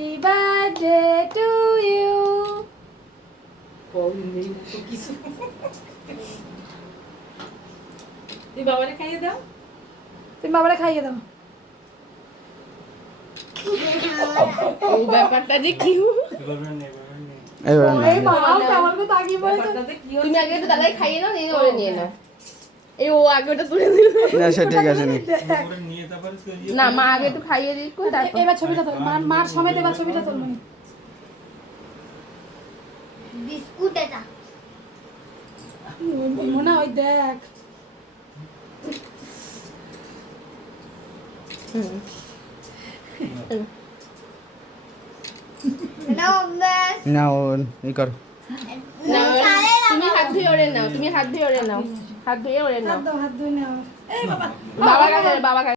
Happy birthday to you. তুই বাবারে খাইয়ে দাও। তুমি বাবারে খাইয়ে দাও। ও ব্যাপারটা যে কি এবার না। এই বাবাও কেমন করে তাকিয়ে পড়েছে। ব্যাপারটা যে কি তুমি আগে তো দাদাই খাইয়ে নাও, নিয়ে ওরে নিয়ে নাও। এই ও আগে ওটা তুলে দিল। না সে ঠিক আছে নি। না মা আগে একটু খাইয়ে দিক তারপর। এবার ছবিটা তোল, মার সমেত এবার ছবিটা তোল। বিস্কুট এটা মনে হয় দেখ নাও ব্যাস না ও ই কর। না তুমি হাত ধুয়ে ওরে নাও, তুমি হাত ধুয়ে ওরে নাও, হাত ধুয়ে ওরে নাও। হাত ধুয়ে নাও। এই বাবা বাবা কাছে বাবা কাছে